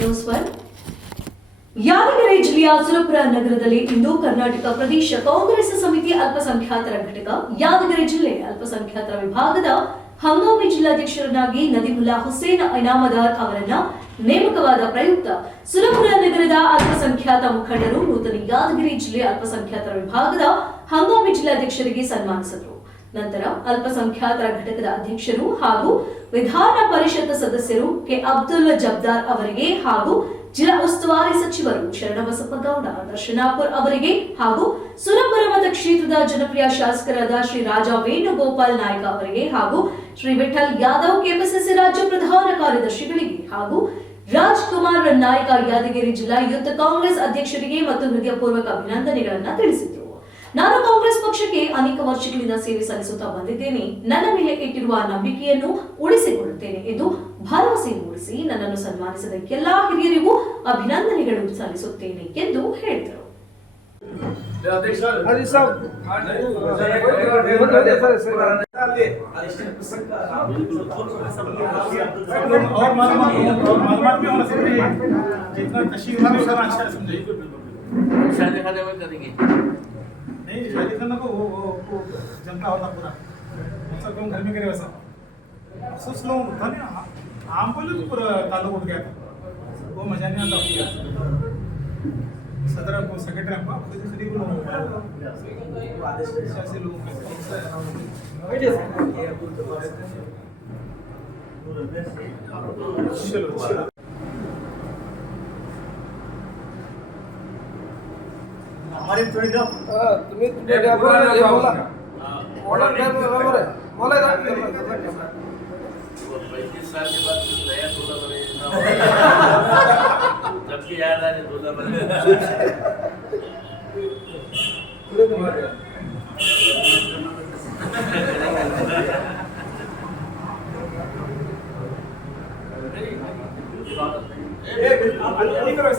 News one Yadgir ಜಿಲ್ಲೆಯ ಸುರಪುರ ನಗರದಲ್ಲಿ ಇಂದು ಕರ್ನಾಟಕ ಪ್ರದೇಶ ಕಾಂಗ್ರೆಸ್ ಸಮಿತಿ ಅಲ್ಪಸಂಖ್ಯಾತರ ಘಟಕ ಯಾದಗಿರಿ ಜಿಲ್ಲೆ ಅಲ್ಪಸಂಖ್ಯಾತರ ವಿಭಾಗದ ಹಂಗಾಮಿ ಜಿಲ್ಲಾಧ್ಯಕ್ಷರನ್ನಾಗಿ ನದಿಮುಲ್ಲಾ ಹುಸೇನ್ ಇನಾಮದಾರ್ ಅವರನ್ನ ನೇಮಕವಾದ ಪ್ರಯುಕ್ತ ಸುರಪುರ ನಗರದ ಅಲ್ಪಸಂಖ್ಯಾತ ಮುಖಂಡರು ನೂತನ ಯಾದಗಿರಿ ಜಿಲ್ಲೆ ಅಲ್ಪಸಂಖ್ಯಾತರ ವಿಭಾಗದ ಹಂಗಾಮಿ ಜಿಲ್ಲಾಧ್ಯಕ್ಷರಿಗೆ ಸನ್ಮಾನಿಸಿದರು. ನಂತರ ಅಲ್ಪಸಂಖ್ಯಾತರ ಘಟಕದ ಅಧ್ಯಕ್ಷರು ಹಾಗೂ ವಿಧಾನ ಪರಿಷತ್ ಸದಸ್ಯರು ಕೆ ಅಬ್ದುಲ್ ಜಬ್ದಾರ್ ಅವರಿಗೆ ಹಾಗೂ ಜಿಲ್ಲಾ ಉಸ್ತುವಾರಿ ಸಚಿವರು ಶರಣಬಸಪ್ಪ ಗೌಡ ದರ್ಶನಾಪುರ್ ಅವರಿಗೆ ಹಾಗೂ ಸುರಪುರ ಮತಕ್ಷೇತ್ರದ ಜನಪ್ರಿಯ ಶಾಸಕರಾದ ಶ್ರೀ ರಾಜಾ ವೇಣುಗೋಪಾಲ್ ನಾಯ್ಕ ಅವರಿಗೆ ಹಾಗೂ ಶ್ರೀ ವಿಠಲ್ ಯಾದವ್ ಕೆಪಿಸಿಸಿ ರಾಜ್ಯ ಪ್ರಧಾನ ಕಾರ್ಯದರ್ಶಿಗಳಿಗೆ ಹಾಗೂ ರಾಜ್ಕುಮಾರ್ ನಾಯ್ಕ ಯಾದಗಿರಿ ಜಿಲ್ಲಾ ಯೂತ್ ಕಾಂಗ್ರೆಸ್ ಅಧ್ಯಕ್ಷರಿಗೆ ಮತ್ತು ಹೃದಯಪೂರ್ವಕ ಅಭಿನಂದನೆಗಳನ್ನು ತಿಳಿಸಿದರು. ನಾನು ಕಾಂಗ್ರೆಸ್ ಪಕ್ಷಕ್ಕೆ ಅನೇಕ ವರ್ಷಗಳಿಂದ ಸೇವೆ ಸಲ್ಲಿಸುತ್ತಾ ಬಂದಿದ್ದೇನೆ. ನನ್ನ ಮೇಲೆ ಇಟ್ಟಿರುವ ನಂಬಿಕೆಯನ್ನು ಉಳಿಸಿಕೊಳ್ಳುತ್ತೇನೆ ಎಂದು ಭರವಸೆ ಮೂಡಿಸಿ ನನ್ನನ್ನು ಸನ್ಮಾನಿಸಿದ ಎಲ್ಲಾ ಹಿರಿಯರಿಗೂ ಅಭಿನಂದನೆಗಳು ಸಲ್ಲಿಸುತ್ತೇನೆ ಎಂದು ಹೇಳಿದರು. नहीं शादी करना को वो जनता होता पूरा सब तुम घर में करे वैसा अफसोस लोग था ना आम बोले तो पूरा ताल्लुक उठ गया था वो मजा नहीं आता सदर को सेक्रेटरी को खुद से लोग ऐसे लोग चलो चलो हमारे थोड़ी ना तुम्ही बोला बोला बोला बरोबर आहे बोला 35 साल के बाद कुछ नया दूल्हा बने जब भी याद आ रहे दूल्हा बने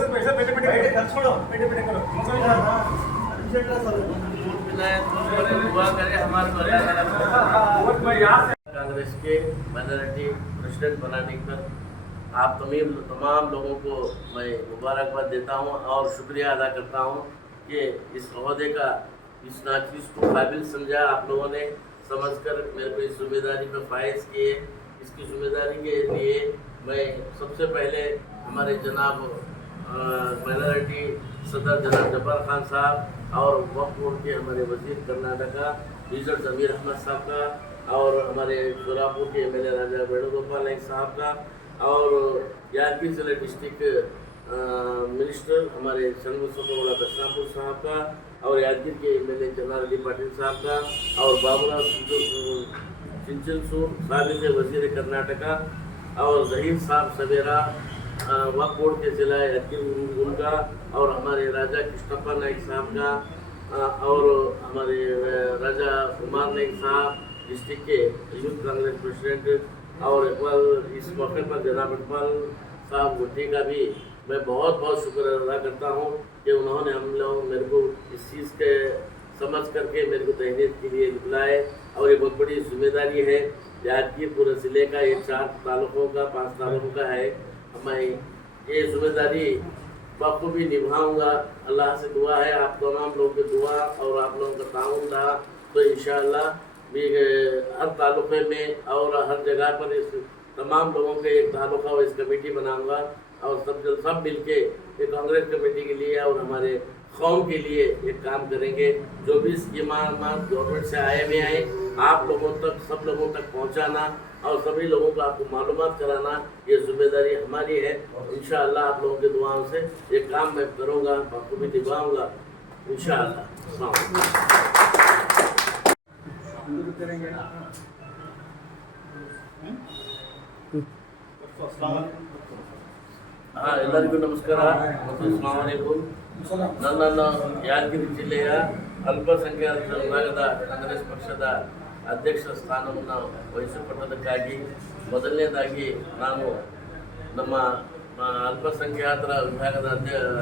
पैसा बैठे छोड़ो बैठे करो दुआ करें हमारे कांग्रेस के माइनॉरिटी प्रेसिडेंट बनाने पर आप तमाम लोगों को मैं मुबारकबाद देता हूं और शुक्रिया अदा करता हूं कि इस ओहदे का इस नाचीज को काबिल समझा आप लोगों ने समझकर मेरे को इस जिम्मेदारी में फायज किए। इसकी जिम्मेदारी के लिए मैं सबसे पहले हमारे जनाब माइनॉरिटी सदर जनाब जब्बार खान साहब और वक्फ बोर्ड के हमारे वजीर कर्नाटका विजय जमीर अहमद साहब का और हमारे सोलापुर के एमएलए राजा वेणुगोपाल नाइक साहब का और यादगिरी जिले डिस्ट्रिक्ट मिनिस्टर हमारे शरणबसप्पा दर्शनापुर साहब का और यादगिरी के एमएलए जनार्दन पाटिल साहब का और बाबूराव चिंचनसूर साबिक वजीर कर्नाटका और जहीर साहब सवेरा वक्फ बोर्ड के जिला यादगिरी उनका और हमारे राजा कृष्णप्पा नाइक साहब का और हमारे राजा कुमार नाइक साहब डिस्ट्रिक्ट के यूथ कांग्रेस प्रेसिडेंट और इकबाल इस मौके पर जनाब इकबाल साहब गुट्टी का भी मैं बहुत बहुत शुक्र अदा करता हूँ कि उन्होंने हम लोग मेरे को इस चीज़ के समझ करके मेरे को तहनीत के लिए बुलाए और ये बहुत बड़ी जिम्मेदारी है। यादगिर पूरे ज़िले का ये 4 तालुकों का 5 तालुकों का है। मैं ये जिम्मेदारी बखूबी निभाऊंगा। अल्लाह से दुआ है आप तमाम लोगों की दुआ और आप लोगों का ताउन रहा तो इंशाअल्लाह भी हर तालुके में और हर जगह पर इस तमाम लोगों के एक तालुका और इस कमेटी बनाऊंगा और सब मिल के एक कांग्रेस कमेटी के लिए और हमारे कौम के लिए एक काम करेंगे। जो भी स्कीमात गवर्नमेंट से आए हुए हैं आप लोगों तक सब लोगों तक पहुंचाना और सभी लोगों को आपको मालूमात कराना ये जिम्मेदारी हमारी है। इंशाअल्लाह आप लोगों की दुआओं से ये काम मैं करूँगा आपको भी निभाऊँगा इंशाअल्लाह। ಎಲ್ಲರಿಗೂ ನಮಸ್ಕಾರ ಮತ್ತು ಅಸ್ಸಲಾಮು ಅಲೈಕುಂ. ನನ್ನನ್ನು ಯಾದಗಿರಿ ಜಿಲ್ಲೆಯ ಅಲ್ಪಸಂಖ್ಯಾತರ ವಿಭಾಗದ ಕಾಂಗ್ರೆಸ್ ಪಕ್ಷದ ಅಧ್ಯಕ್ಷ ಸ್ಥಾನವನ್ನು ವಹಿಸಿಕೊಟ್ಟದಕ್ಕಾಗಿ ಮೊದಲನೇದಾಗಿ ನಾನು ನಮ್ಮ ಅಲ್ಪಸಂಖ್ಯಾತರ ವಿಭಾಗದ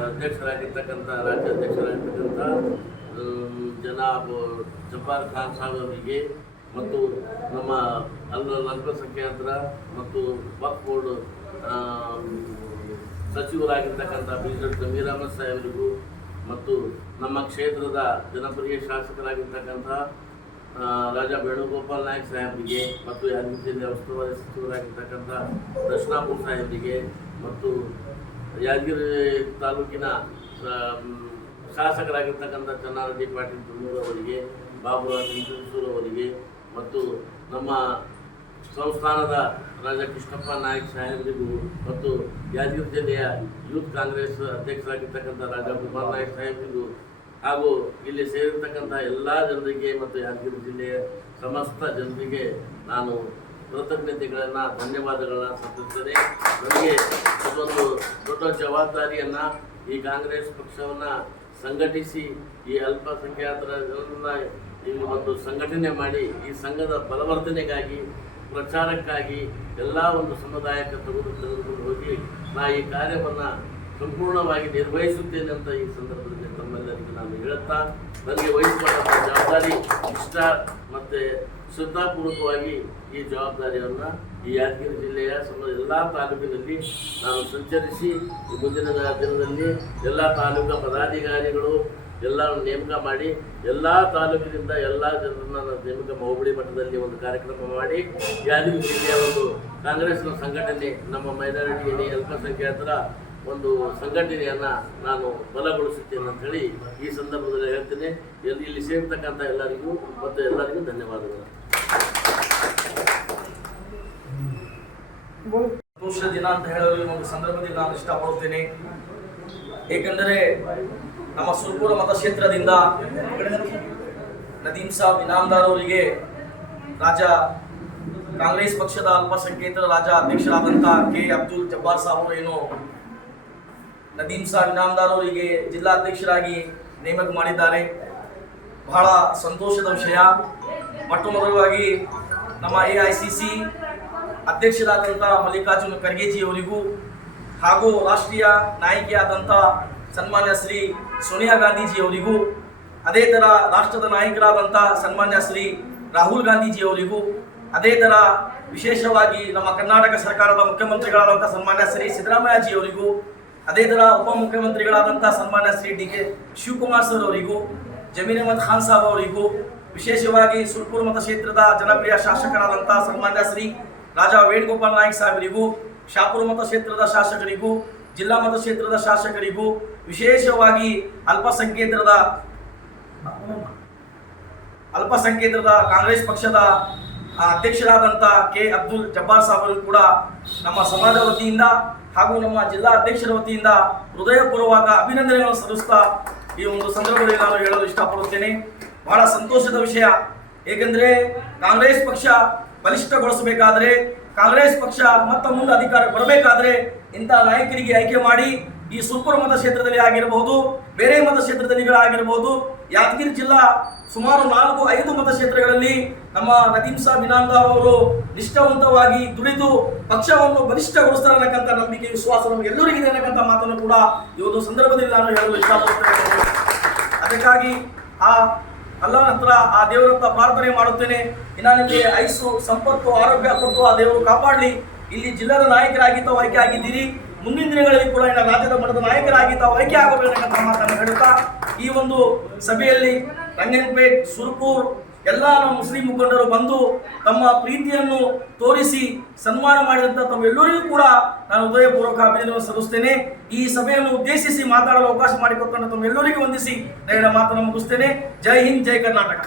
ಅಧ್ಯಕ್ಷರಾಗಿರ್ತಕ್ಕಂಥ ರಾಜ್ಯಾಧ್ಯಕ್ಷರಾಗಿರ್ತಕ್ಕಂಥ ಜನಾಬ್ ಜಬ್ಬಾರ್ ಖಾನ್ ಸಾಹೇಬ್ ಅವರಿಗೆ ಮತ್ತು ನಮ್ಮ ಅಲ್ಪಸಂಖ್ಯಾತರ ಮತ್ತು ವಕ್ಫ್ ಬೋರ್ಡ್ ಸಚಿವರಾಗಿರ್ತಕ್ಕಂಥ ಬಿ.ಜೆ. ಜಮೀರ್ ಅಹಮದ್ ಸಾಹೇಬರಿಗೂ ಮತ್ತು ನಮ್ಮ ಕ್ಷೇತ್ರದ ಜನಪ್ರಿಯ ಶಾಸಕರಾಗಿರ್ತಕ್ಕಂಥ ರಾಜಾ ವೇಣುಗೋಪಾಲ್ ನಾಯಕ್ ಸಾಹೇಬರಿಗೆ ಮತ್ತು ಯಾದಗಿರಿ ಜಿಲ್ಲೆಯ ಉಸ್ತುವಾರಿ ಸಚಿವರಾಗಿರ್ತಕ್ಕಂಥ ದರ್ಶನಾಪುರ್ ಸಾಹೇಬರಿಗೆ ಮತ್ತು ಯಾದಗಿರಿ ತಾಲೂಕಿನ ಶಾಸಕರಾಗಿರ್ತಕ್ಕಂಥ ಚನ್ನಾರೆಡ್ಡಿ ಪಾಟೀಲ್ ತುಮೂರು ಅವರಿಗೆ, ಬಾಬುರಾವ್ ಚಿಂಚೂರು ಅವರಿಗೆ ಮತ್ತು ನಮ್ಮ ಸಂಸ್ಥಾನದ ರಾಜಾ ಕೃಷ್ಣಪ್ಪ ನಾಯಕ್ ಸಾಹೇಬರಿಗೂ ಮತ್ತು ಯಾದಗಿರಿ ಜಿಲ್ಲೆಯ ಯೂತ್ ಕಾಂಗ್ರೆಸ್ ಅಧ್ಯಕ್ಷರಾಗಿರ್ತಕ್ಕಂಥ ರಾಜಾ ಕುಮಾರ್ ನಾಯಕ್ ಸಾಹೇಬರಿಗೂ ಹಾಗೂ ಇಲ್ಲಿ ಸೇರಿರ್ತಕ್ಕಂಥ ಎಲ್ಲ ಜನರಿಗೆ ಮತ್ತು ಯಾದಗಿರಿ ಜಿಲ್ಲೆಯ ಸಮಸ್ತ ಜನರಿಗೆ ನಾನು ಕೃತಜ್ಞತೆಗಳನ್ನು ಧನ್ಯವಾದಗಳನ್ನು ಸಲ್ಲಿಸುತ್ತೇನೆ. ನನಗೆ ಅದೊಂದು ದೊಡ್ಡ ಜವಾಬ್ದಾರಿಯನ್ನು ಈ ಕಾಂಗ್ರೆಸ್ ಪಕ್ಷವನ್ನು ಸಂಘಟಿಸಿ ಈ ಅಲ್ಪಸಂಖ್ಯಾತರನ್ನು ಇಲ್ಲಿ ಒಂದು ಸಂಘಟನೆ ಮಾಡಿ ಈ ಸಂಘದ ಬಲವರ್ಧನೆಗಾಗಿ ಪ್ರಚಾರಕ್ಕಾಗಿ ಎಲ್ಲ ಒಂದು ಸಮುದಾಯಕ್ಕೆ ತೆಗೆದುಕೊಂಡು ಹೋಗಿ ನಾ ಈ ಕಾರ್ಯವನ್ನು ಸಂಪೂರ್ಣವಾಗಿ ನಿರ್ವಹಿಸುತ್ತೇನೆ ಅಂತ ಈ ಸಂದರ್ಭದಲ್ಲಿ ತಮ್ಮೆಲ್ಲರಿಗೂ ನಾನು ಹೇಳುತ್ತಾ, ನನಗೆ ವಹಿಸಿಕೊಂಡಂಥ ಜವಾಬ್ದಾರಿ ಇಷ್ಟ ಮತ್ತು ಶ್ರದ್ಧಾಪೂರ್ವಕವಾಗಿ ಈ ಜವಾಬ್ದಾರಿಯನ್ನು ಈ ಯಾದಗಿರಿ ಜಿಲ್ಲೆಯ ಎಲ್ಲ ತಾಲೂಕಿನಲ್ಲಿ ನಾನು ಸಂಚರಿಸಿ ಮುಂದಿನ ದಿನದಲ್ಲಿ ಎಲ್ಲ ತಾಲೂಕು ಪದಾಧಿಕಾರಿಗಳು ಎಲ್ಲರೂ ನೇಮಕ ಮಾಡಿ ಎಲ್ಲ ತಾಲೂಕಿನಿಂದ ಎಲ್ಲ ಜನರನ್ನು ನೇಮಕ ಹೋಬಳಿ ಮಟ್ಟದಲ್ಲಿ ಒಂದು ಕಾರ್ಯಕ್ರಮ ಮಾಡಿ ಯಾದಗಿರಿ ಜಿಲ್ಲೆಯ ಒಂದು ಕಾಂಗ್ರೆಸ್ನ ಸಂಘಟನೆ ನಮ್ಮ ಮೈನಾರಿಟಿ ಅಲ್ಪಸಂಖ್ಯಾತರ ಒಂದು ಸಂಘಟನೆಯನ್ನು ನಾನು ಬಲಗೊಳಿಸುತ್ತೇನೆ ಅಂತ ಹೇಳಿ ಈ ಸಂದರ್ಭದಲ್ಲಿ ಹೇಳ್ತೇನೆ. ಇಲ್ಲಿ ಸೇರ್ತಕ್ಕಂಥ ಎಲ್ಲರಿಗೂ ಮತ್ತು ಎಲ್ಲರಿಗೂ ಧನ್ಯವಾದಗಳು. ಸಂತೋಷದ ದಿನ ಅಂತ ಹೇಳಲು ಈ ಒಂದು ಸಂದರ್ಭದಲ್ಲಿ ನಾನು ಇಷ್ಟಪಡುತ್ತೇನೆ. ಏಕೆಂದರೆ ನಮ್ಮ ಸುರ್ಪುರ ಮತಕ್ಷೇತ್ರದಿಂದ ನದೀಮ್ ಸಾಬ್ ಇನಾಮದಾರ್ ಅವರಿಗೆ ಕಾಂಗ್ರೆಸ್ ಪಕ್ಷದ ಅಲ್ಪಸಂಖ್ಯಾತರ ರಾಜ್ಯ ಅಧ್ಯಕ್ಷರಾದಂಥ ಕೆ ಅಬ್ದುಲ್ ಜಬ್ಬಾರ್ ಸಾಬ್ ಅವರು ಏನು ನದೀಮ್ ಸಾಬ್ ಇನಾಮದಾರ್ ಅವರಿಗೆ ಜಿಲ್ಲಾಧ್ಯಕ್ಷರಾಗಿ ನೇಮಕ ಮಾಡಿದ್ದಾರೆ. ಬಹಳ ಸಂತೋಷದ ವಿಷಯ. ಮೊಟ್ಟ ಮೊದಲವಾಗಿ ನಮ್ಮ AICC ಅಧ್ಯಕ್ಷರಾದಂಥ ಮಲ್ಲಿಕಾರ್ಜುನ ಖರ್ಗೆಜಿ ಅವರಿಗೂ ಹಾಗೂ ರಾಷ್ಟ್ರೀಯ ನಾಯಕಿಯಾದಂಥ ಸನ್ಮಾನ್ಯ ಶ್ರೀ ಸೋನಿಯಾ ಗಾಂಧೀಜಿ ಅವರಿಗೂ, ಅದೇ ಥರ ರಾಷ್ಟ್ರದ ನಾಯಕರಾದಂಥ ಸನ್ಮಾನ್ಯ ಶ್ರೀ ರಾಹುಲ್ ಗಾಂಧೀಜಿ ಅವರಿಗೂ, ಅದೇ ಥರ ವಿಶೇಷವಾಗಿ ನಮ್ಮ ಕರ್ನಾಟಕ ಸರ್ಕಾರದ ಮುಖ್ಯಮಂತ್ರಿಗಳಾದಂಥ ಸನ್ಮಾನ್ಯ ಶ್ರೀ ಸಿದ್ದರಾಮಯ್ಯಜಿ ಅವರಿಗೂ, ಅದೇ ಥರ ಉಪಮುಖ್ಯಮಂತ್ರಿಗಳಾದಂಥ ಸನ್ಮಾನ್ಯ ಶ್ರೀ DK ಶಿವಕುಮಾರ್ ಸರ್ ಅವರಿಗೂ, ಜಮೀರ್ ಅಹಮದ್ ಖಾನ್ ಸಾಬ್ ಅವರಿಗೂ, ವಿಶೇಷವಾಗಿ ಸುರ್ಪುರ ಮತಕ್ಷೇತ್ರದ ಜನಪ್ರಿಯ ಶಾಸಕರಾದಂಥ ಸನ್ಮಾನ್ಯ ಶ್ರೀ ರಾಜಾ ವೇಣುಗೋಪಾಲ್ ನಾಯಕ್ ಸಾಹೇಬರಿಗೂ, ಶಾಪುರ ಮತಕ್ಷೇತ್ರದ ಶಾಸಕರಿಗೂ, ಜಿಲ್ಲಾ ಮತಕ್ಷೇತ್ರದ ಶಾಸಕರಿಗೂ, ವಿಶೇಷವಾಗಿ ಅಲ್ಪಸಂಖ್ಯಾತರದ ಕಾಂಗ್ರೆಸ್ ಪಕ್ಷದ ಅಧ್ಯಕ್ಷರಾದಂಥ ಕೆ ಅಬ್ದುಲ್ ಜಬ್ಬಾರ್ ಸಾಹೇಬರು ಕೂಡ ನಮ್ಮ ಸಮಾಜದ ವತಿಯಿಂದ ಹಾಗೂ ನಮ್ಮ ಜಿಲ್ಲಾ ಅಧ್ಯಕ್ಷರ ವತಿಯಿಂದ ಹೃದಯಪೂರ್ವಕ ಅಭಿನಂದನೆಗಳನ್ನು ಸಲ್ಲಿಸ್ತಾ ಈ ಒಂದು ಸಂದರ್ಭದಲ್ಲಿ ನಾನು ಹೇಳಲು ಇಷ್ಟಪಡುತ್ತೇನೆ. ಬಹಳ ಸಂತೋಷದ ವಿಷಯ. ಏಕೆಂದರೆ ಕಾಂಗ್ರೆಸ್ ಪಕ್ಷ ಬಲಿಷ್ಠಗೊಳಿಸಬೇಕಾದ್ರೆ, ಕಾಂಗ್ರೆಸ್ ಪಕ್ಷ ಮುಂದೆ ಅಧಿಕಾರಕ್ಕೆ ಬರಬೇಕಾದ್ರೆ ಇಂಥ ನಾಯಕರಿಗೆ ಆಯ್ಕೆ ಮಾಡಿ ಈ ಸುರ್ಪುರ ಮತಕ್ಷೇತ್ರದಲ್ಲಿ ಆಗಿರಬಹುದು, ಬೇರೆ ಮತಕ್ಷೇತ್ರದಲ್ಲಿಗಳಾಗಿರಬಹುದು, ಯಾದಗಿರಿ ಜಿಲ್ಲಾ ಸುಮಾರು 4-5 ಮತಕ್ಷೇತ್ರಗಳಲ್ಲಿ ನಮ್ಮ ನದೀಮ್ ಸಾಬ್ ಇನಾಮದಾರ್ ಅವರು ನಿಷ್ಠಾವಂತವಾಗಿ ದುಡಿದು ಪಕ್ಷವನ್ನು ಬಲಿಷ್ಠಗೊಳಿಸ್ತಾರೆ ಅನ್ನಕ್ಕಂಥ ನಂಬಿಕೆ ವಿಶ್ವಾಸ ನಮಗೆಲ್ಲರಿಗಿದೆ ಅನ್ನಕ್ಕಂಥ ಮಾತನ್ನು ಕೂಡ ಈ ಒಂದು ಸಂದರ್ಭದಲ್ಲಿ ನಾನು ಹೇಳಲು ಇಷ್ಟಪಡುತ್ತೇನೆ. ಅದಕ್ಕಾಗಿ ಅಲ್ಲನ ಹತ್ರ ಆ ದೇವರ ಹತ್ರ ಪ್ರಾರ್ಥನೆ ಮಾಡುತ್ತೇನೆ. ಇನ್ನು ನಿಮಗೆ ಆಯುಸ್ಸು, ಸಂಪತ್ತು, ಆರೋಗ್ಯ ಕೊಟ್ಟು ಆ ದೇವರು ಕಾಪಾಡಲಿ. ಇಲ್ಲಿ ಜಿಲ್ಲಾದ ನಾಯಕರಾಗಿ ತಾವು ಆಯ್ಕೆ ಆಗಿದ್ದೀರಿ. ಮುಂದಿನ ದಿನಗಳಲ್ಲಿ ಕೂಡ ಇನ್ನು ರಾಜ್ಯದ ಮಟ್ಟದ ನಾಯಕರಾಗಿ ತಾವು ಆಯ್ಕೆ ಆಗಬೇಕಂತ ಮಾತನ್ನು ಹೇಳುತ್ತಾ ಈ ಒಂದು ಸಭೆಯಲ್ಲಿ ರಂಗನಪೇಟ್, ಸುರ್ಪುರ್ ಎಲ್ಲ ನಮ್ಮ ಮುಸ್ಲಿಂ ಮುಖಂಡರು ಬಂದು ತಮ್ಮ ಪ್ರೀತಿಯನ್ನು ತೋರಿಸಿ ಸನ್ಮಾನ ಮಾಡಿದಂಥ ತಮ್ಮೆಲ್ಲರಿಗೂ ಕೂಡ ನಾನು ಹೃದಯಪೂರ್ವಕ ಅಭಿನಂದನೆ ಸಲ್ಲಿಸುತ್ತೇನೆ. ಈ ಸಭೆಯನ್ನು ಉದ್ದೇಶಿಸಿ ಮಾತಾಡಲು ಅವಕಾಶ ಮಾಡಿಕೊಟ್ಟಂತ ತಮ್ಮೆಲ್ಲರಿಗೂ ವಂದಿಸಿ ನನ್ನ ಮಾತನ್ನು ಮುಗಿಸ್ತೇನೆ. ಜೈ ಹಿಂದ್, ಜೈ ಕರ್ನಾಟಕ.